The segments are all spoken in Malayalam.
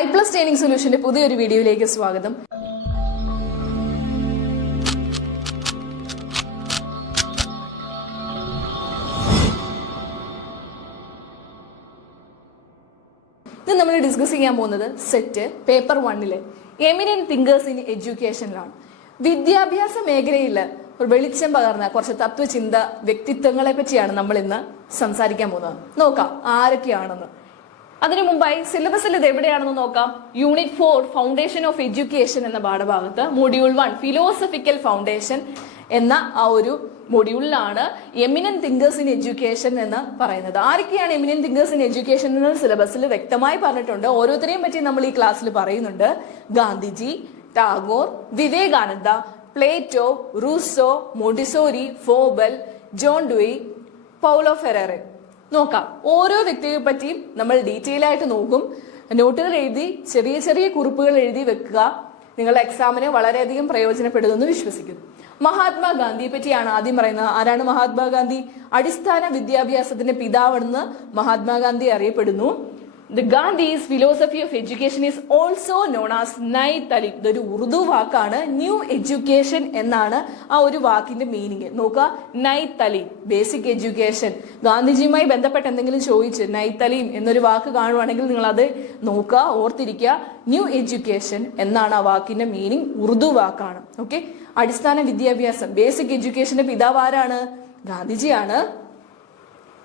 iPlus Training Solutionന്റെ പുതിയൊരു വീഡിയോയിലേക്ക് സ്വാഗതം. ഇന്ന് നമ്മൾ ഡിസ്കസ് ചെയ്യാൻ പോകുന്നത് സെറ്റ് പേപ്പർ 1-ലെ എമിനന്റ് തിങ്കേഴ്സ് ഇൻ എഡ്യൂക്കേഷനിലാണ്. വിദ്യാഭ്യാസ മേഖലയിൽ ഒരു വെളിച്ചം പകർന്ന കുറച്ച് തത്വചിന്ത വ്യക്തിത്വങ്ങളെ പറ്റിയാണ് നമ്മൾ ഇന്ന് സംസാരിക്കാൻ പോകുന്നത്. നോക്കാം ആരൊക്കെയാണെന്ന്. അതിനു മുമ്പായി സിലബസിൽ ഇത് എവിടെയാണെന്ന് നോക്കാം. യൂണിറ്റ് 4 ഫൗണ്ടേഷൻ ഓഫ് എഡ്യൂക്കേഷൻ എന്ന പാഠഭാഗത്ത് മൊഡ്യൂൾ 1 ഫിലോസഫിക്കൽ ഫൗണ്ടേഷൻ എന്ന ആ ഒരു മൊഡ്യൂളിലാണ് എമിനന്റ് തിങ്കേഴ്സ് ഇൻ എഡ്യൂക്കേഷൻ എന്ന് പറയുന്നത്. ആരൊക്കെയാണ് എമിനന്റ് തിങ്കേഴ്സ് ഇൻ എഡ്യൂക്കേഷൻ എന്ന് സിലബസിൽ വ്യക്തമായി പറഞ്ഞിട്ടുണ്ട്. ഓരോരുത്തരെയും പറ്റി നമ്മൾ ഈ ക്ലാസ്സിൽ പറയുന്നുണ്ട്. Gandhiji, Tagore, Vivekananda, Plato, Rousseau, Montessori, Froebel, John Dewey, Paulo Freire. നോക്കാം, ഓരോ വ്യക്തിയെ പറ്റിയും നമ്മൾ ഡീറ്റെയിൽ ആയിട്ട് നോക്കും. നോട്ടുകൾ എഴുതി ചെറിയ ചെറിയ കുറിപ്പുകൾ എഴുതി വെക്കുക. നിങ്ങളുടെ എക്സാമിന് വളരെയധികം പ്രയോജനപ്പെടുമെന്ന് വിശ്വസിക്കുന്നു. മഹാത്മാഗാന്ധിയെ പറ്റിയാണ് ആദ്യം പറയുന്നത്. ആരാണ് മഹാത്മാഗാന്ധി? അടിസ്ഥാന വിദ്യാഭ്യാസത്തിന്റെ പിതാവെന്ന് മഹാത്മാഗാന്ധി അറിയപ്പെടുന്നു. The Gandhi's philosophy of education is also known as Nai Talim. ഇതൊരു ഉറുദു വാക്കാണ്. ന്യൂ എഡ്യൂക്കേഷൻ എന്നാണ് ആ ഒരു വാക്കിന്റെ മീനിങ്. നോക്കുക, നൈ തലീം, ബേസിക് എഡ്യൂക്കേഷൻ. ഗാന്ധിജിയുമായി ബന്ധപ്പെട്ട് എന്തെങ്കിലും ചോദിച്ച് നൈ തലീം എന്നൊരു വാക്ക് കാണുവാണെങ്കിൽ നിങ്ങൾ അത് നോക്കുക, ഓർത്തിരിക്കുക. ന്യൂ എഡ്യൂക്കേഷൻ എന്നാണ് ആ വാക്കിന്റെ മീനിങ്. ഉറുദു വാക്കാണ്. ഓക്കെ, അടിസ്ഥാന വിദ്യാഭ്യാസം, ബേസിക് എഡ്യൂക്കേഷന്റെ പിതാവ് ആരാണ്? ഗാന്ധിജിയാണ്.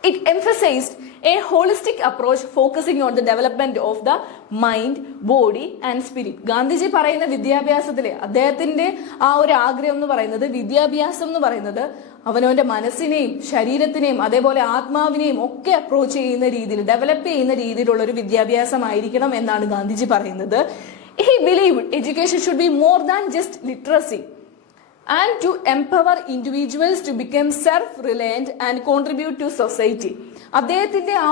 It emphasized a holistic approach focusing on the development of the mind, body and spirit. Gandhiji പറയുന്ന വിദ്യാഭ്യാസത്തിലെ അദ്ദേഹത്തിന്റെ ആ ഒരു ആഗ്രഹം എന്ന് പറയുന്നത്, വിദ്യാഭ്യാസം എന്ന് പറയുന്നത് അവനവന്റെ മനസ്സിനെയും ശരീരത്തിനെയും അതേപോലെ ആത്മാവിനെയും ഒക്കെ അപ്രോച്ച് ചെയ്യുന്ന രീതിയിൽ, ഡെവലപ്പ് ചെയ്യുന്ന രീതിയിലുള്ള ഒരു വിദ്യാഭ്യാസമായിരിക്കണം എന്നാണ് ഗാന്ധിജി പറയുന്നത്. He believed education should be more than just literacy and to empower individuals to become self-reliant and contribute to society. അദ്ദേഹത്തിന്റെ ആ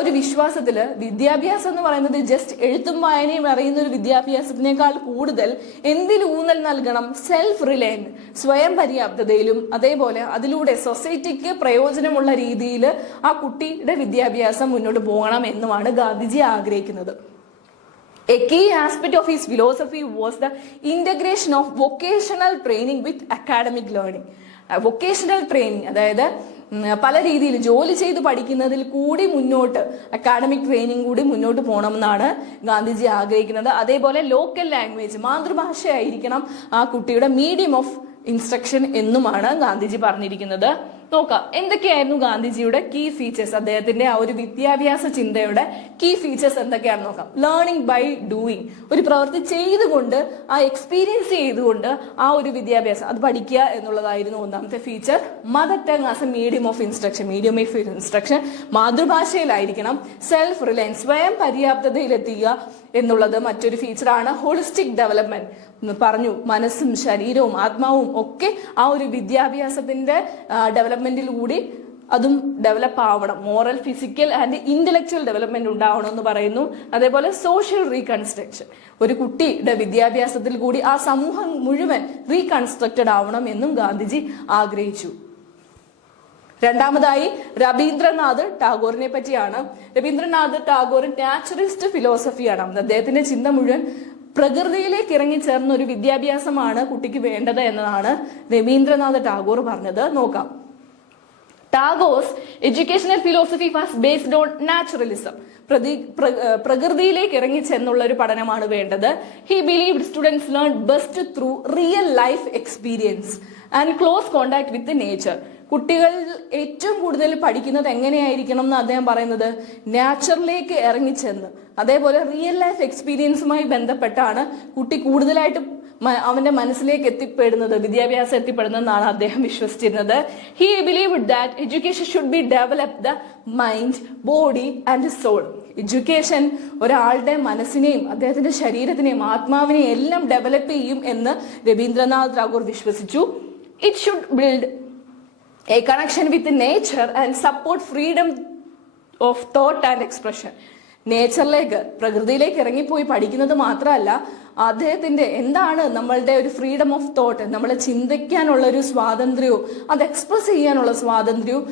ഒരു വിശ്വാസത്തില് വിദ്യാഭ്യാസം എന്ന് പറയുന്നത് ജസ്റ്റ് എഴുത്തും വായനയും അറിയുന്ന ഒരു വിദ്യാഭ്യാസത്തിനേക്കാൾ കൂടുതൽ എന്തിൽ ഊന്നൽ നൽകണം? സെൽഫ് റിലയന്റ്, സ്വയം പര്യാപ്തതയിലും അതേപോലെ അതിലൂടെ സൊസൈറ്റിക്ക് പ്രയോജനമുള്ള രീതിയിൽ ആ കുട്ടിയുടെ വിദ്യാഭ്യാസം മുന്നോട്ട് പോകണം എന്നുമാണ് ഗാന്ധിജി ആഗ്രഹിക്കുന്നത്. A key aspect of his philosophy was the integration of vocational training with academic learning. Vocational training, അതായത് പല രീതിയിൽ ജോലി ചെയ്ത് പഠിക്കുന്നതിൽ കൂടി മുന്നോട്ട് അക്കാഡമിക് ട്രെയിനിങ് കൂടി മുന്നോട്ട് പോകണമെന്നാണ് ഗാന്ധിജി ആഗ്രഹിക്കുന്നത്. അതേപോലെ ലോക്കൽ ലാംഗ്വേജ്, മാതൃഭാഷയായിരിക്കണം ആ കുട്ടിയുടെ മീഡിയം ഓഫ് ഇൻസ്ട്രക്ഷൻ എന്നുമാണ് ഗാന്ധിജി പറഞ്ഞിരിക്കുന്നത്. നോക്കാം, എന്തൊക്കെയായിരുന്നു ഗാന്ധിജിയുടെ കീ ഫീച്ചേഴ്സ്, അദ്ദേഹത്തിന്റെ ആ ഒരു വിദ്യാഭ്യാസ ചിന്തയുടെ കീ ഫീച്ചേഴ്സ് എന്തൊക്കെയാണെന്ന് നോക്കാം. ലേണിംഗ് ബൈ ഡൂയിങ്, ഒരു പ്രവൃത്തി ചെയ്തുകൊണ്ട് ആ എക്സ്പീരിയൻസ് ചെയ്തുകൊണ്ട് ആ ഒരു വിദ്യാഭ്യാസം അത് പഠിക്കുക എന്നുള്ളതായിരുന്നു ഒന്നാമത്തെ feature. Mother tongue as a medium of instruction, medium of instruction മാതൃഭാഷയിലായിരിക്കണം. സെൽഫ് റിലയൻസ്, സ്വയം പര്യാപ്തതയിലെത്തുക എന്നുള്ളത് മറ്റൊരു ഫീച്ചറാണ്. ഹോളിസ്റ്റിക് ഡെവലപ്മെന്റ് പറഞ്ഞു, മനസ്സും ശരീരവും ആത്മാവും ഒക്കെ ആ ഒരു വിദ്യാഭ്യാസത്തിന്റെ ഡെവലപ്മെന്റിലൂടെ അതും ഡെവലപ്പ് ആവണം. Moral, physical and intellectual development ഉണ്ടാവണം എന്ന് പറയുന്നു. അതേപോലെ സോഷ്യൽ റീകൺസ്ട്രക്ഷൻ, ഒരു കുട്ടിയുടെ വിദ്യാഭ്യാസത്തിൽ കൂടി ആ സമൂഹം മുഴുവൻ റീകൺസ്ട്രക്റ്റഡ് ആവണം എന്നും ഗാന്ധിജി ആഗ്രഹിച്ചു. രണ്ടാമതായി രവീന്ദ്രനാഥ് ടാഗോറിനെ പറ്റിയാണ്. രവീന്ദ്രനാഥ് ടാഗോർ നാച്ചുറലിസ്റ്റ് ഫിലോസഫിയാണ്. അദ്ദേഹത്തിന്റെ ചിന്ത മുഴുവൻ പ്രകൃതിയിലേക്ക് ഇറങ്ങിച്ചേർന്ന ഒരു വിദ്യാഭ്യാസമാണ് കുട്ടിക്ക് വേണ്ടത് എന്നതാണ് രവീന്ദ്രനാഥ് ടാഗോർ പറഞ്ഞത്. നോക്കാം, Tagore's educational philosophy was based on naturalism. പ്രകൃതിയിലേക്ക് ഇറങ്ങിച്ചെന്നുള്ള ഒരു പഠനമാണ് വേണ്ടത്. He believed students learn best through real life experience and close contact with nature. കുട്ടികൾ ഏറ്റവും കൂടുതൽ പഠിക്കുന്നത് എങ്ങനെയായിരിക്കണം എന്ന് അദ്ദേഹം പറയുന്നത്, നാച്ചുറലിലേക്ക് ഇറങ്ങിച്ചെന്ന് അതേപോലെ റിയൽ ലൈഫ് എക്സ്പീരിയൻസുമായി ബന്ധപ്പെട്ടാണ് കുട്ടി കൂടുതലായിട്ട് അവന്റെ മനസ്സിലേക്ക് എത്തിപ്പെടുന്നത്, വിദ്യാഭ്യാസം എത്തിപ്പെടുന്നതെന്നാണ് അദ്ദേഹം വിശ്വസിച്ചിരുന്നത്. He believed that education should be develop the mind, body and soul. Education ഒരാളുടെ മനസ്സിനെയും അദ്ദേഹത്തിന്റെ ശരീരത്തിനെയും ആത്മാവിനെയും എല്ലാം ഡെവലപ്പ് ചെയ്യും എന്ന് രവീന്ദ്രനാഥ് ടാഗോർ വിശ്വസിച്ചു. It should build a connection with nature and support freedom of thought and expression. നേച്ചറിലേക്ക്, പ്രകൃതിയിലേക്ക് ഇറങ്ങിപ്പോയി പഠിക്കുന്നത് മാത്രമല്ല, അദ്ദേഹത്തിന്റെ എന്താണ് നമ്മളുടെ ഒരു ഫ്രീഡം ഓഫ് തോട്ട്, നമ്മളെ ചിന്തിക്കാനുള്ള ഒരു സ്വാതന്ത്ര്യവും അത് എക്സ്പ്രസ് ചെയ്യാനുള്ള സ്വാതന്ത്ര്യവും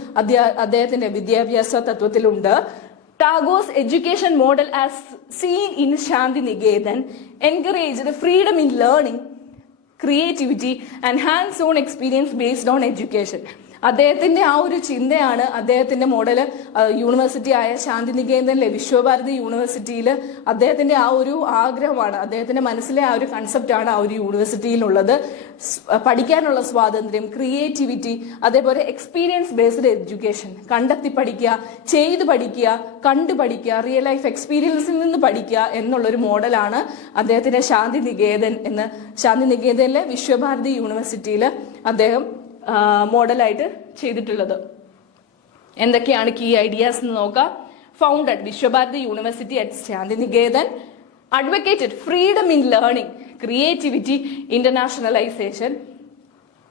അദ്ദേഹത്തിന്റെ വിദ്യാഭ്യാസ തത്വത്തിലുണ്ട്. Tagore's education model as seen in Shantiniketan encouraged freedom in learning, creativity and hands-on experience based on education. അദ്ദേഹത്തിന്റെ ആ ഒരു ചിന്തയാണ് അദ്ദേഹത്തിന്റെ മോഡല് യൂണിവേഴ്സിറ്റി ആയ ശാന്തിനികേതനിലെ വിശ്വഭാരതി യൂണിവേഴ്സിറ്റിയിൽ അദ്ദേഹത്തിന്റെ ആ ഒരു ആഗ്രഹമാണ്, അദ്ദേഹത്തിന്റെ മനസ്സിലെ ആ ഒരു കൺസെപ്റ്റാണ് ആ ഒരു യൂണിവേഴ്സിറ്റിയിലുള്ളത്. പഠിക്കാനുള്ള സ്വാതന്ത്ര്യം, ക്രിയേറ്റിവിറ്റി, അതേപോലെ എക്സ്പീരിയൻസ് ബേസ്ഡ് എഡ്യൂക്കേഷൻ, കണ്ടെത്തി പഠിക്കുക, ചെയ്ത് പഠിക്കുക, കണ്ടു പഠിക്കുക, റിയൽ ലൈഫ് എക്സ്പീരിയൻസിൽ നിന്ന് പഠിക്കുക എന്നുള്ളൊരു മോഡലാണ് അദ്ദേഹത്തിന്റെ ശാന്തിനികേതനിലെ വിശ്വഭാരതി യൂണിവേഴ്സിറ്റിയിൽ അദ്ദേഹം മോഡലായിട്ട് ചെയ്തിട്ടുള്ളത്. എന്തൊക്കെയാണ് കീ ഐഡിയാസ് എന്ന് നോക്കാം. Founded Visva Bharati university at Santiniketan, advocated freedom in learning, creativity, internationalisation,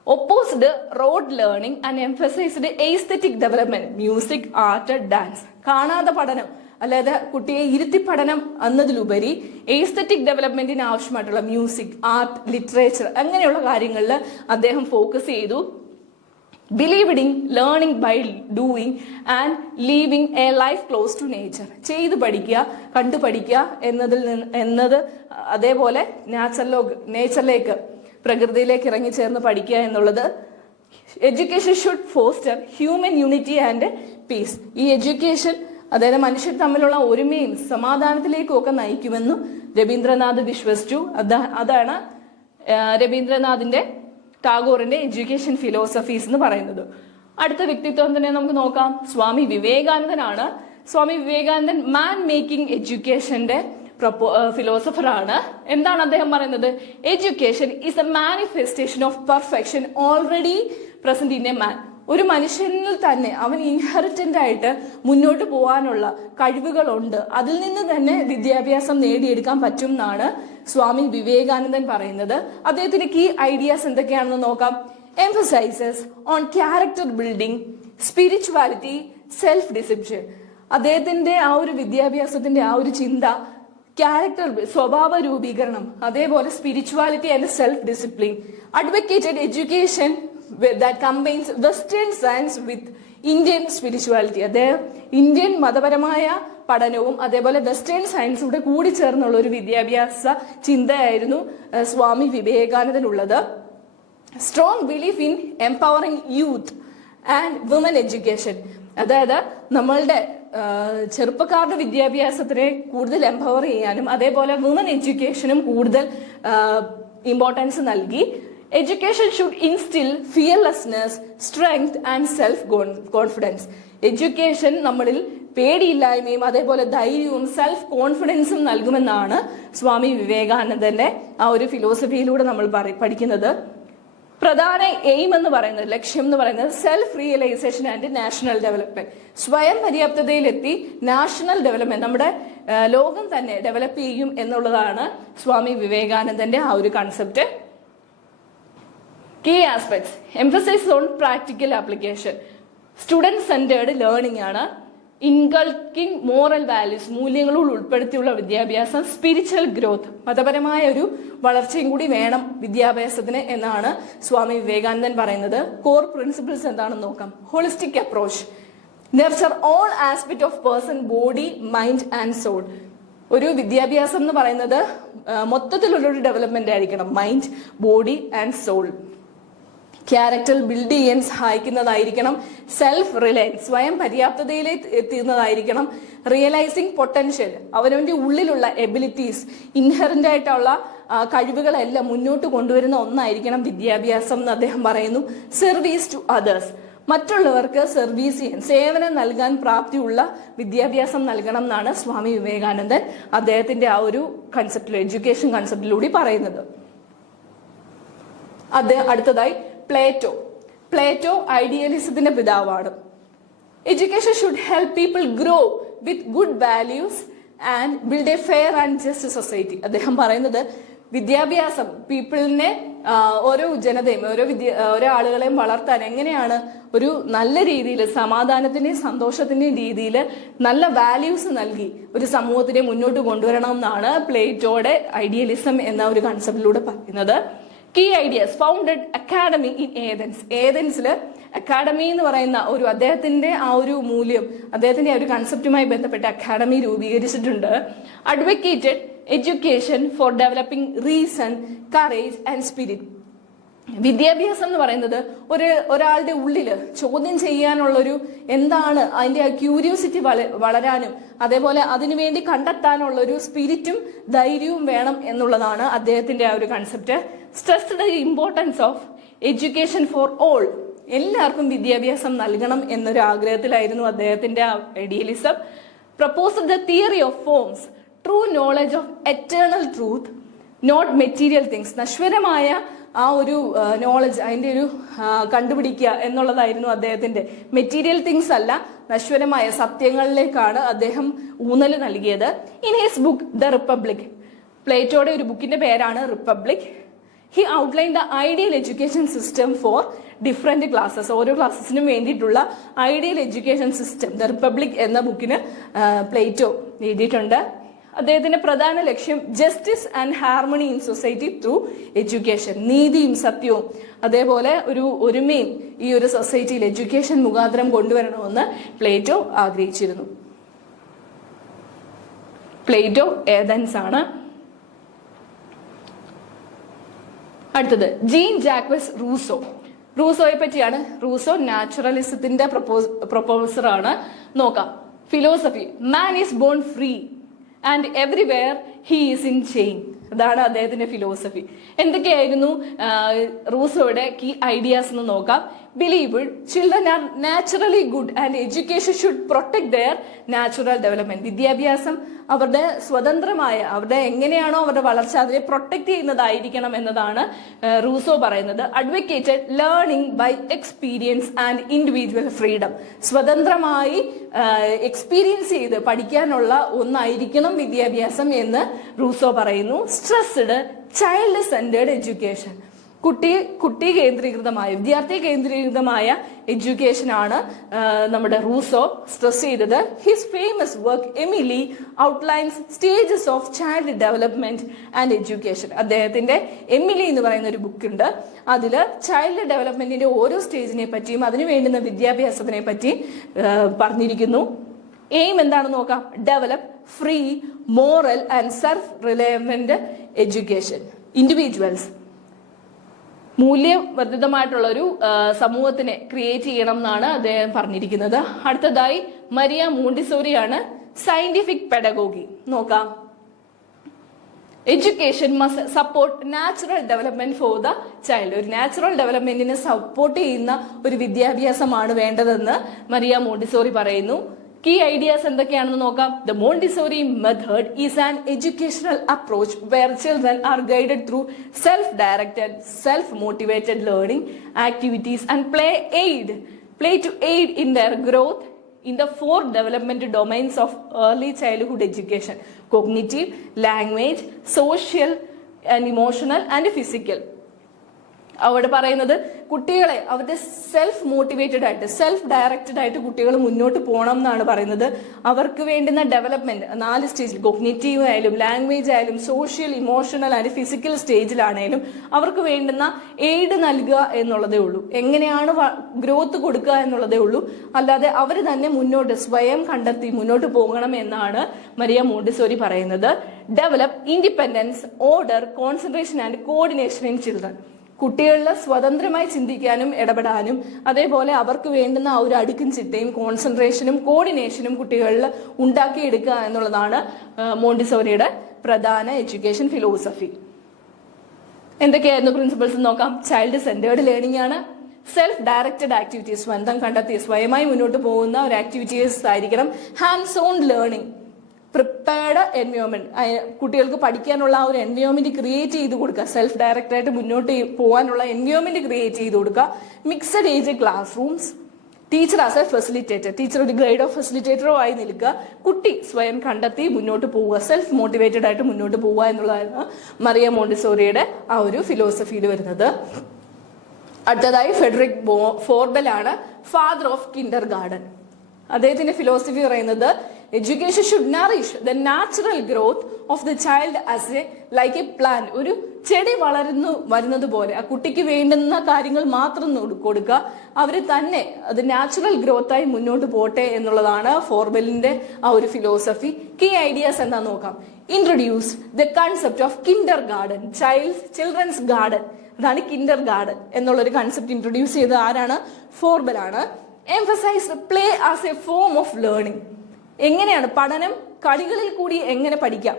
opposed rote learning and emphasized aesthetic development, music, art, dance. കാണാതെ പഠനം, അല്ലാതെ കുട്ടിയെ ഇരുത്തി പഠനം എന്നതിലുപരി എസ്തെറ്റിക് ഡെവലപ്മെന്റിന് ആവശ്യമായിട്ടുള്ള മ്യൂസിക്, ആർട്ട്, ലിറ്ററേച്ചർ അങ്ങനെയുള്ള കാര്യങ്ങളിൽ അദ്ദേഹം ഫോക്കസ് ചെയ്തു. Believed in learning by doing and living a life close to nature. ചെയ്ത് പഠിക്കുക, കണ്ടു പഠിക്കുക എന്നത് അതേപോലെ നേച്ചറിലേക്ക്, പ്രകൃതിയിലേക്ക് ഇറങ്ങിച്ചേർന്ന് പഠിക്കുക എന്നുള്ളത്. Education should foster human unity and piece. ഈ എഡ്യൂക്കേഷൻ അതായത് മനുഷ്യർ തമ്മിലുള്ള ഒരുമയും സമാധാനത്തിലേക്കും ഒക്കെ നയിക്കുമെന്നും രവീന്ദ്രനാഥ് വിശ്വസിച്ചു. അതാണ് രവീന്ദ്രനാഥിന്റെ ടാഗോറിന്റെ എഡ്യൂക്കേഷൻ ഫിലോസഫീസ് എന്ന് പറയുന്നത്. അടുത്ത വ്യക്തിത്വം തന്നെ നമുക്ക് നോക്കാം. സ്വാമി വിവേകാനന്ദനാണ്. സ്വാമി വിവേകാനന്ദൻ മാൻ മേക്കിംഗ് എഡ്യൂക്കേഷന്റെ ഫിലോസഫറാണ്. എന്താണ് അദ്ദേഹം പറയുന്നത്? Education is A manifestation of perfection already present in a man. ഒരു മനുഷ്യനിൽ തന്നെ അവൻ ഇൻഹെറിറ്റന്റ് ആയിട്ട് മുന്നോട്ട് പോകാനുള്ള കഴിവുകളുണ്ട്, അതിൽ നിന്ന് തന്നെ വിദ്യാഭ്യാസം നേടിയെടുക്കാൻ പറ്റും എന്നാണ് സ്വാമി വിവേകാനന്ദൻ പറയുന്നത്. അദ്ദേഹത്തിന്റെ കീ ഐഡിയാസ് എന്തൊക്കെയാണെന്ന് നോക്കാം. Emphasises on character building, spirituality, self discipline. അദ്ദേഹത്തിന്റെ ആ ഒരു വിദ്യാഭ്യാസത്തിന്റെ ആ ഒരു ചിന്ത ക്യാരക്ടർ, സ്വഭാവ രൂപീകരണം, അതേപോലെ spirituality and self discipline. Advocated education that combines Western science with Indian spirituality. അദ്ദേഹം ഇന്ത്യൻ മതപരമായ പഠനവും അതേപോലെ വെസ്റ്റേൺ സയൻസും കൂടെ കൂടി ചേർന്നുള്ള ഒരു വിദ്യാഭ്യാസ ചിന്തയായിരുന്നു സ്വാമി വിവേകാനന്ദനുള്ളത്. Strong belief in empowering youth and women education. അതായത് നമ്മളുടെ ചെറുപ്പക്കാരുടെ വിദ്യാഭ്യാസത്തിനെ കൂടുതൽ എംപവർ ചെയ്യാനും അതേപോലെ വുമൻ എഡ്യൂക്കേഷനും കൂടുതൽ ഇമ്പോർട്ടൻസ് നൽകി. Education should instill fearlessness, strength and self-confidence. Education നമ്മളിൽ പേടിയില്ലായ്മയും അതേപോലെ ധൈര്യവും സെൽഫ് കോൺഫിഡൻസും നൽകുമെന്നാണ് സ്വാമി വിവേകാനന്ദന്റെ ആ ഒരു ഫിലോസഫിയിലൂടെ നമ്മൾ പഠിക്കുന്നത്. പ്രധാന എയിം എന്ന് പറയുന്നത്, ലക്ഷ്യം എന്ന് പറയുന്നത് self realisation and national development. സ്വയം പര്യാപ്തതയിലെത്തി നാഷണൽ ഡെവലപ്മെന്റ്, നമ്മുടെ ലോകം തന്നെ ഡെവലപ്പ് ചെയ്യും എന്നുള്ളതാണ് സ്വാമി വിവേകാനന്ദന്റെ ആ ഒരു concept. Key aspects: emphasis on practical application, student centered learning ആണ്, ഇൻകൾക്കിംഗ് മോറൽ വാല്യൂസ്, മൂല്യങ്ങൾ ഉൾപ്പെടുത്തിയുള്ള വിദ്യാഭ്യാസം, സ്പിരിച്വൽ ഗ്രോത്ത്, മതപരമായ ഒരു വളർച്ചയും കൂടി വേണം വിദ്യാഭ്യാസത്തിന് എന്നാണ് സ്വാമി വിവേകാനന്ദൻ പറയുന്നത്. കോർ പ്രിൻസിപ്പിൾസ് എന്താണെന്ന് നോക്കാം. Holistic approach, nurture all aspect of person, body, mind and soul. ഒരു വിദ്യാഭ്യാസം എന്ന് പറയുന്നത് മൊത്തത്തിലുള്ളൊരു ഡെവലപ്മെന്റ് ആയിരിക്കണം, mind, body and soul. Character build ചെയ്യാൻ സഹായിക്കുന്നതായിരിക്കണം. സെൽഫ് റിലയൻസ്, സ്വയം പര്യാപ്തതയിലേക്ക് എത്തുന്നതായിരിക്കണം. റിയലൈസിങ് പൊട്ടൻഷ്യൽ, അവനവന്റെ ഉള്ളിലുള്ള എബിലിറ്റീസ്, ഇൻഹെറന്റ് ആയിട്ടുള്ള കഴിവുകളെല്ലാം മുന്നോട്ട് കൊണ്ടുവരുന്ന ഒന്നായിരിക്കണം വിദ്യാഭ്യാസം എന്ന് അദ്ദേഹം പറയുന്നു. സർവീസ് ടു അതേഴ്സ്, മറ്റുള്ളവർക്ക് സർവീസ് ചെയ്യാൻ, സേവനം നൽകാൻ പ്രാപ്തിയുള്ള വിദ്യാഭ്യാസം നൽകണം എന്നാണ് സ്വാമി വിവേകാനന്ദൻ അദ്ദേഹത്തിന്റെ ആ ഒരു കൺസെപ്റ്റിൽ, എഡ്യൂക്കേഷൻ കൺസെപ്റ്റിലൂടെ പറയുന്നത്. അടുത്തതായി പ്ലേറ്റോ ഐഡിയലിസത്തിന്റെ പിതാവാണ്. Education should help people grow with good values and build A fair and just society. അദ്ദേഹം പറയുന്നത് വിദ്യാഭ്യാസം പീപ്പിളിനെ, ഓരോ ജനതയും ഓരോ ആളുകളെയും വളർത്താൻ എങ്ങനെയാണ് ഒരു നല്ല രീതിയിൽ സമാധാനത്തിന്റെയും സന്തോഷത്തിന്റെയും രീതിയിൽ നല്ല വാല്യൂസ് നൽകി ഒരു സമൂഹത്തിനെ മുന്നോട്ട് കൊണ്ടുവരണം എന്നാണ് പ്ലേറ്റോയുടെ ഐഡിയലിസം എന്ന ഒരു കൺസെപ്റ്റിലൂടെ പറയുന്നത്. Key ideas: founded academy in Athens. ഏതൻസിൽ അക്കാഡമി എന്ന് പറയുന്ന ഒരു അദ്ദേഹത്തിന്റെ ആ ഒരു മൂല്യം, അദ്ദേഹത്തിന്റെ ആ ഒരു കൺസെപ്റ്റുമായി ബന്ധപ്പെട്ട അക്കാഡമി രൂപീകരിച്ചിട്ടുണ്ട്. Advocated education for developing reason, courage and spirit. വിദ്യാഭ്യാസം എന്ന് പറയുന്നത് ഒരാളുടെ ഉള്ളില് ചോദ്യം ചെയ്യാനുള്ളൊരു എന്താണ് അതിന്റെ ആ ക്യൂരിയോസിറ്റി വളരാനും അതേപോലെ അതിനുവേണ്ടി കണ്ടെത്താനുള്ള ഒരു സ്പിരിറ്റും ധൈര്യവും വേണം എന്നുള്ളതാണ് അദ്ദേഹത്തിന്റെ ആ ഒരു concept. Stressed the importance of education for all. എല്ലാവർക്കും വിദ്യാഭ്യാസം നൽകണം എന്നൊരു ആഗ്രഹത്തിലായിരുന്നു അദ്ദേഹത്തിന്റെ idealism. Proposed the theory of forms, true knowledge of eternal truth, not material things. നശ്വരമായ ആ ഒരു നോളജ്, അതിന്റെ ഒരു കണ്ടുപിടിക്കുക എന്നുള്ളതായിരുന്നു അദ്ദേഹത്തിന്റെ. മെറ്റീരിയൽ തിങ്സ് അല്ല, നശ്വരമായ സത്യങ്ങളിലേക്കാണ് അദ്ദേഹം ഊന്നൽ നൽകിയത്. In his book the Republic, പ്ലേറ്റോയുടെ ഒരു ബുക്കിന്റെ പേരാണ് Republic. He outline the ideal education system for different classes. ഓരോ ക്ലാസ്സസിനും വേണ്ടിയിട്ടുള്ള ideal education system the Republic എന്ന ബുക്കിന് പ്ലേറ്റോ എഴുതിയിട്ടുണ്ട്. അദ്ദേഹത്തിന്റെ പ്രധാന ലക്ഷ്യം justice and harmony in society through education. നീതിയും സത്യവും അതേപോലെ ഒരു ഒരുമയും ഈ ഒരു സൊസൈറ്റിയിൽ എഡ്യൂക്കേഷൻ മുഖാന്തരം കൊണ്ടുവരണമെന്ന് പ്ലേറ്റോ ആഗ്രഹിച്ചിരുന്നു. പ്ലേറ്റോ ഏതൻസ് ആണ്. അടുത്തത് ജീൻ ജാക്വസ് റൂസോ. റൂസോയെ പറ്റിയാണ്. റൂസോ നാച്ചുറലിസത്തിന്റെ പ്രൊപ്പോസർ ആണ്. നോക്കാം. Philosophy, man is bone free and everywhere he is in chain. അതാണ് അദ്ദേഹത്തിന്റെ ഫിലോസഫി. എന്തൊക്കെയായിരുന്നു റൂസോയുടെ കീ ഐഡിയാസ് എന്ന് നോക്കാം. Believe children are naturally good and education should protect their natural development. വിദ്യാഭ്യാസം അവരുടെ സ്വതന്ത്രമായ, അവരുടെ എങ്ങനെയാണോ അവരുടെ വളർച്ച അതിനെ പ്രൊട്ടക്ട് ചെയ്യുന്നതായിരിക്കണം എന്നതാണ് റൂസോ പറയുന്നത്. Advocated learning by experience and individual freedom. സ്വതന്ത്രമായി എക്സ്പീരിയൻസ് ചെയ്ത് പഠിക്കാനുള്ള ഒന്നായിരിക്കണം വിദ്യാഭ്യാസം എന്ന് റൂസോ പറയുന്നു. Stressed child centred education. കുട്ടി കേന്ദ്രീകൃതമായ, വിദ്യാർത്ഥി കേന്ദ്രീകൃതമായ എഡ്യൂക്കേഷൻ ആണ് നമ്മുടെ റൂസോ സ്ട്രെസ് ചെയ്തത്. His famous work Emile outlines stages of child development and education. അദ്ദേഹത്തിന്റെ എമിലി എന്ന് പറയുന്ന ഒരു ബുക്ക് ഉണ്ട്. അതിൽ ചൈൽഡ് ഡെവലപ്മെന്റിന്റെ ഓരോ സ്റ്റേജിനെ പറ്റിയും അതിനു വേണ്ടുന്ന വിദ്യാഭ്യാസത്തിനെ പറ്റി പറഞ്ഞിരിക്കുന്നു. എയിം എന്താണെന്ന് നോക്കാം. Develop free, moral and self reliable education. Individuals മൂല്യവർദ്ധിതമായിട്ടുള്ള ഒരു സമൂഹത്തിനെ ക്രിയേറ്റ് ചെയ്യണം എന്നാണ് അദ്ദേഹം പറഞ്ഞിരിക്കുന്നത്. അടുത്തതായി മരിയ മോണ്ടിസോറിയാണ്. Scientific pedagogy. നോക്കാം. Education must support natural development for the child. ഒരു നാച്ചുറൽ ഡെവലപ്മെന്റിനെ സപ്പോർട്ട് ചെയ്യുന്ന ഒരു വിദ്യാഭ്യാസമാണ് വേണ്ടതെന്ന് മരിയ മോണ്ടിസോറി പറയുന്നു. കീ ഐഡിയാസ് എന്തൊക്കെയാണെന്ന് നോക്കാം. The Montessori method is an educational approach where children are guided through self directed, self motivated learning activities and play to aid in there growth in the 4 development domains of early childhood education: cognitive, language, social and emotional and physical. അവിടെ പറയുന്നത് കുട്ടികളെ അവരുടെ സെൽഫ് മോട്ടിവേറ്റഡ് ആയിട്ട്, സെൽഫ് ഡയറക്റ്റഡ് ആയിട്ട് കുട്ടികൾ മുന്നോട്ട് പോകണം എന്നാണ് പറയുന്നത്. അവർക്ക് വേണ്ടുന്ന ഡെവലപ്മെന്റ് 4 സ്റ്റേജിൽ, കോഗ്നിറ്റീവ് ആയാലും ലാംഗ്വേജ് ആയാലും സോഷ്യൽ, ഇമോഷണൽ ആൻഡ് ഫിസിക്കൽ സ്റ്റേജിലാണേലും അവർക്ക് വേണ്ടുന്ന എയ്ഡ് നൽകുക എന്നുള്ളതേ ഉള്ളൂ. എങ്ങനെയാണ് ഗ്രോത്ത് കൊടുക്കുക എന്നുള്ളതേ ഉള്ളൂ. അല്ലാതെ അവർ തന്നെ മുന്നോട്ട് സ്വയം കണ്ടെത്തി മുന്നോട്ട് പോകണം എന്നാണ് മരിയ മോണ്ടിസോറി പറയുന്നത്. Develop independence, order, concentration and coordination in children. കുട്ടികളിൽ സ്വതന്ത്രമായി ചിന്തിക്കാനും ഇടപെടാനും അതേപോലെ അവർക്ക് വേണ്ടുന്ന ആ ഒരു അടുക്കും ചിട്ടയും കോൺസെൻട്രേഷനും കോർഡിനേഷനും കുട്ടികളിൽ ഉണ്ടാക്കിയെടുക്കുക എന്നുള്ളതാണ് മോണ്ടിസോറിയുടെ പ്രധാന എഡ്യൂക്കേഷൻ ഫിലോസഫി. എന്തൊക്കെയായിരുന്നു പ്രിൻസിപ്പിൾസ് നോക്കാം. ചൈൽഡ് സെന്റേർഡ് ലേണിംഗ് ആണ്. സെൽഫ് ഡയറക്റ്റഡ് ആക്ടിവിറ്റീസ്, സ്വന്തം കണ്ടെത്തി സ്വയമായി മുന്നോട്ട് പോകുന്ന ഒരു ആക്ടിവിറ്റീസ് ആയിരിക്കണം. Hands on learning, prepared environment, കുട്ടികൾക്ക് പഠിക്കാനുള്ള ആ ഒരു എൻവയോൺമെന്റ് ക്രിയേറ്റ് ചെയ്ത് കൊടുക്കുക. സെൽഫ് ഡയറക്റ്റ് ആയിട്ട് മുന്നോട്ട് പോകാനുള്ള എൻവയോൺമെന്റ് ക്രിയേറ്റ് ചെയ്ത് കൊടുക്കുക. Mixed age class rooms, teacher as A facilitator, teacher ഒരു ഗൈഡോ ഫെസിലിറ്റേറ്ററോ ആയി നിൽക്കുക. കുട്ടി സ്വയം കണ്ടെത്തി മുന്നോട്ട് പോവുക, സെൽഫ് മോട്ടിവേറ്റഡ് ആയിട്ട് മുന്നോട്ട് പോവുക എന്നുള്ളതായിരുന്നു മറിയ മോണ്ടിസോറിയുടെ ആ ഒരു ഫിലോസഫിയിൽ വരുന്നത്. അടുത്തതായി ഫെഡറിക് ഫോർബെൽ ആണ്, ഫാദർ ഓഫ് കിൻഡർ ഗാർഡൻ. അദ്ദേഹത്തിന്റെ ഫിലോസഫി പറയുന്നത് education should Nourish the natural growth of the child as A like A plant. ഒരു ചെടി വരുന്നത് പോലെ ആ കുട്ടിക്ക് വേണ്ടുന്ന കാര്യങ്ങൾ മാത്രം കൊടുക്കുക, അവര് തന്നെ അത് നാച്ചുറൽ ഗ്രോത്തായി മുന്നോട്ട് പോട്ടെ എന്നുള്ളതാണ് ഫോർബെല്ലിന്റെ ആ ഒരു ഫിലോസഫി. കീ ഐഡിയാസ് എന്താ നോക്കാം. Introduce the concept of kindergarten, children's garden. അതാണ് കിൻഡർ ഗാർഡൻ എന്നുള്ള ഒരു കൺസെപ്റ്റ് ഇൻട്രൊഡ്യൂസ് ചെയ്തത് ആരാണ്? ഫോർബെലാണ്. Emphasize play as a form of learning. എങ്ങനെയാണ് പഠനം, കളികളിൽ കൂടി എങ്ങനെ പഠിക്കാം,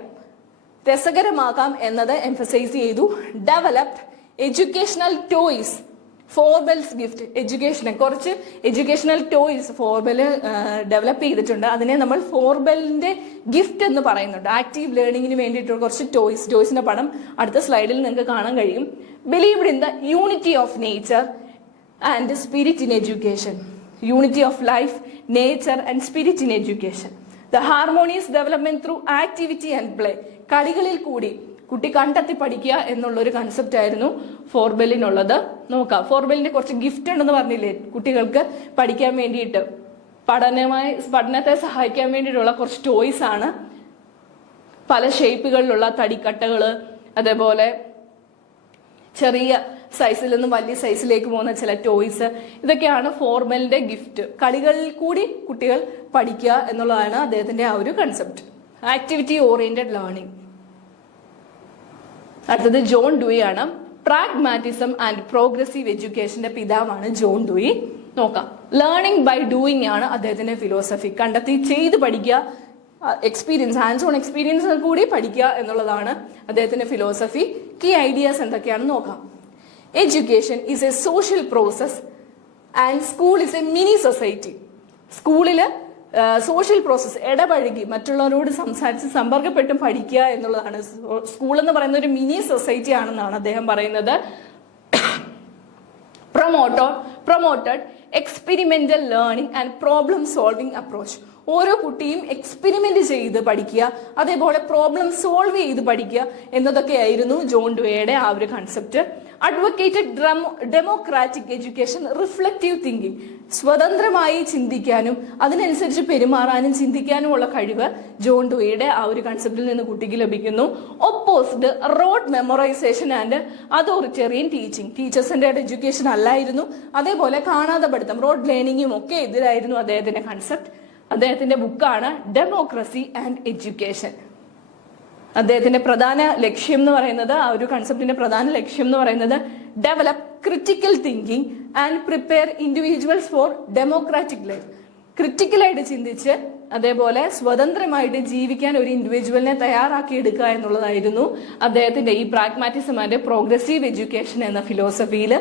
രസകരമാക്കാം എന്നത് എംഫസൈസ് ചെയ്തു. Developed educational toys, Froebel's gift. കുറച്ച് എഡ്യൂക്കേഷണൽ ടോയ്സ് ഫോർബെല് ഡെവലപ്പ് ചെയ്തിട്ടുണ്ട്. അതിനെ നമ്മൾ ഫോർബെലിന്റെ ഗിഫ്റ്റ് എന്ന് പറയുന്നുണ്ട്. ആക്റ്റീവ് ലേണിംഗിന് വേണ്ടിയിട്ടുള്ള കുറച്ച് ടോയ്സിന്റെ പടം അടുത്ത സ്ലൈഡിൽ നിങ്ങൾക്ക് കാണാൻ കഴിയും. Believed in the unity of nature and spirit in education. Unity of life, nature and spirit in education. The harmonious development through activity and play. കളികളിൽ കൂടി കുട്ടി കണ്ടെത്തി പഠിക്കുക എന്നുള്ള ഒരു കൺസെപ്റ്റ് ആയിരുന്നു ഫോർബെല്ലിനുള്ളത്. നോക്കാം, ഫോർബെല്ലിന്റെ കുറച്ച് ഗിഫ്റ്റ് ഉണ്ടെന്ന് പറഞ്ഞില്ലേ കുട്ടികൾക്ക് പഠിക്കാൻ വേണ്ടിയിട്ട്, പഠനത്തെ സഹായിക്കാൻ വേണ്ടിയിട്ടുള്ള കുറച്ച് ടോയ്സ് ആണ്. പല ഷേപ്പുകളിലുള്ള തടിക്കട്ടകള്, അതേപോലെ ചെറിയ സൈസിൽ നിന്ന് വലിയ സൈസിലേക്ക് പോകുന്ന ചില ടോയ്സ്, ഇതൊക്കെയാണ് ഫോർബെല്ലിന്റെ ഗിഫ്റ്റ്. കളികളിൽ കൂടി കുട്ടികൾ പഠിക്കുക എന്നുള്ളതാണ് അദ്ദേഹത്തിന്റെ ആ ഒരു കൺസെപ്റ്റ്. Activity oriented learning. അടുത്തത് ജോൺ ഡൂയി ആണ്. പ്രാഗ്മാറ്റിസം ആൻഡ് പ്രോഗ്രസീവ് എഡ്യൂക്കേഷന്റെ പിതാവാണ് ജോൺ ഡൂയി. നോക്കാം, ലേണിംഗ് ബൈ ഡൂയിങ് ആണ് അദ്ദേഹത്തിന്റെ ഫിലോസഫി. കണ്ടെത്തി ചെയ്ത് പഠിക്കുക, എക്സ്പീരിയൻസ്, ഹാൻഡ്സ് ഓൺ എക്സ്പീരിയൻസ് കൂടി പഠിക്കുക എന്നുള്ളതാണ് അദ്ദേഹത്തിന്റെ ഫിലോസഫി. കീ ഐഡിയാസ് എന്തൊക്കെയാണെന്ന് നോക്കാം. Education is A social process and school is A mini society. സ്കൂളില് സോഷ്യൽ പ്രോസസ്, ഇടപഴകി മറ്റുള്ളവരോട് സംസാരിച്ച് സമ്പർക്കപ്പെട്ടും പഠിക്കുക എന്നുള്ളതാണ്. സ്കൂൾ എന്ന് പറയുന്ന ഒരു മിനി സൊസൈറ്റി ആണെന്നാണ് അദ്ദേഹം പറയുന്നത്. Promoted experimental learning and problem solving approach. ഓരോ കുട്ടിയും എക്സ്പെരിമെന്റ് ചെയ്ത് പഠിക്കുക, അതേപോലെ പ്രോബ്ലം സോൾവ് ചെയ്ത് പഠിക്കുക എന്നതൊക്കെയായിരുന്നു ജോൺ ഡുവേയുടെ ആ ഒരു concept. Advocated democratic education, reflective thinking. സ്വതന്ത്രമായി ചിന്തിക്കാനും അതിനനുസരിച്ച് പെരുമാറാനും ചിന്തിക്കാനുമുള്ള കഴിവ് ജോൺ ഡുവേയുടെ ആ ഒരു കൺസെപ്റ്റിൽ നിന്ന് കുട്ടിക്ക് ലഭിക്കുന്നു. Opposed rote memorization and authoritarian teaching. ടീച്ചേഴ്സിന്റെ എഡ്യൂക്കേഷൻ അല്ലായിരുന്നു, അതേപോലെ കാണാതെ പഠിത്തം, റോഡ് ലേണിംഗും ഒക്കെ എതിരായിരുന്നു അദ്ദേഹത്തിന്റെ കൺസെപ്റ്റ്. അദ്ദേഹത്തിന്റെ ബുക്കാണ് ഡെമോക്രസി ആൻഡ് എഡ്യൂക്കേഷൻ. അദ്ദേഹത്തിന്റെ പ്രധാന ലക്ഷ്യം എന്ന് പറയുന്നത്, ആ ഒരു കൺസെപ്റ്റിന്റെ പ്രധാന ലക്ഷ്യം എന്ന് പറയുന്നത്, develop critical thinking and prepare individuals for democratic life. ക്രിറ്റിക്കലായിട്ട് ചിന്തിച്ച് അതേപോലെ സ്വതന്ത്രമായിട്ട് ജീവിക്കാൻ ഒരു ഇൻഡിവിജ്വലിനെ തയ്യാറാക്കി എടുക്കുക എന്നുള്ളതായിരുന്നു അദ്ദേഹത്തിന്റെ ഈ പ്രാഗ്മാറ്റിസം ആൻഡ് പ്രോഗ്രസീവ് എഡ്യൂക്കേഷൻ എന്ന ഫിലോസഫിയിൽ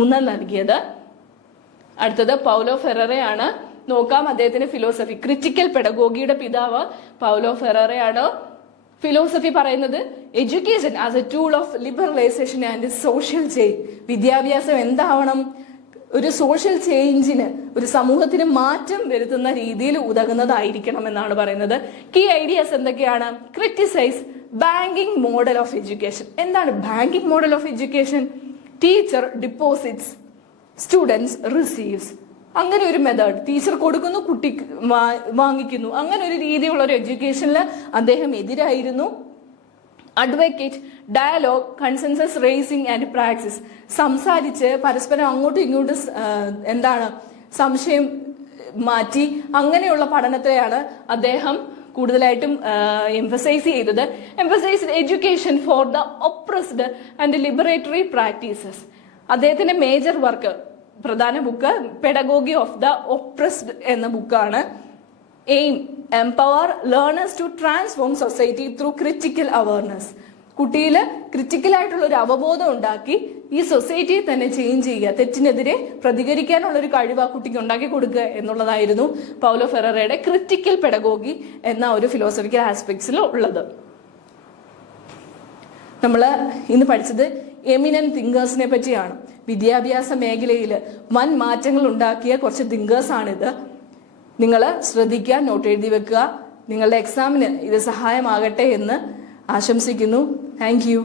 ഊന്നൽ നൽകിയത്. അടുത്തത് പൗലോ ഫെററയാണ്. നോക്കാം അദ്ദേഹത്തിന്റെ ഫിലോസഫി. ക്രിറ്റിക്കൽ പെഡഗോഗിയുടെ പിതാവ് പൗലോ ഫെററയാണ്. ഫിലോസഫി പറയുന്നത് education as a tool of liberalisation and social change. വിദ്യാഭ്യാസം എന്താവണം? ഒരു സോഷ്യൽ ചേഞ്ചിന്, ഒരു സമൂഹത്തിന് മാറ്റം വരുത്തുന്ന രീതിയിൽ ഉതകുന്നതായിരിക്കണം എന്നാണ് പറയുന്നത്. കീ ഐഡിയാസ് എന്തൊക്കെയാണ്? Criticize banking model of education. എന്താണ് banking model of education? Teacher deposits, students receives. അങ്ങനെ ഒരു മെത്തേഡ്, ടീച്ചർ കൊടുക്കുന്നു, കുട്ടി വാങ്ങിക്കുന്നു, അങ്ങനെ ഒരു രീതിയിലുള്ള ഒരു എഡ്യൂക്കേഷനിൽ അദ്ദേഹം എതിരായിരുന്നു. Advocate dialogue, consensus raising and practice. സംസാരിച്ച് പരസ്പരം അങ്ങോട്ടും ഇങ്ങോട്ടും സംശയം മാറ്റി അങ്ങനെയുള്ള പഠനത്തെയാണ് അദ്ദേഹം കൂടുതലായിട്ടും എംഫസൈസ് ചെയ്തത്. Emphasized education for the oppressed and liberatory practices. അദ്ദേഹത്തിന്റെ മേജർ വർക്ക്, പ്രധാന book pedagogy of the oppressed എന്ന ബുക്കാണ്. Aim empower learners to transform society through critical awareness. കുട്ടിയിൽ ക്രിറ്റിക്കലായിട്ടുള്ള ഒരു അവബോധം ഉണ്ടാക്കി ഈ സൊസൈറ്റിയെ തന്നെ ചേഞ്ച് ചെയ്യുക, തെറ്റിനെതിരെ പ്രതികരിക്കാനുള്ള ഒരു കഴിവ് ആ കുട്ടിക്ക് ഉണ്ടാക്കി കൊടുക്കുക എന്നുള്ളതായിരുന്നു പൗലോ ഫെററയുടെ ക്രിറ്റിക്കൽ പെഡഗോഗി എന്ന ഒരു ഫിലോസഫിക്കൽ ആസ്പെക്ട്സിൽ ഉള്ളത്. നമ്മൾ ഇന്ന് പഠിച്ചത് എമിനന്റ് തിങ്കേഴ്സിനെ പറ്റിയാണ്. വിദ്യാഭ്യാസ മേഖലയിൽ വൻ മാറ്റങ്ങൾ ഉണ്ടാക്കിയ കുറച്ച് തിങ്കേഴ്സാണിത്. നിങ്ങൾ ശ്രദ്ധിക്കുക, നോട്ട് എഴുതി വെക്കുക. നിങ്ങളുടെ എക്സാമിന് ഇത് സഹായമാകട്ടെ എന്ന് ആശംസിക്കുന്നു. Thank you.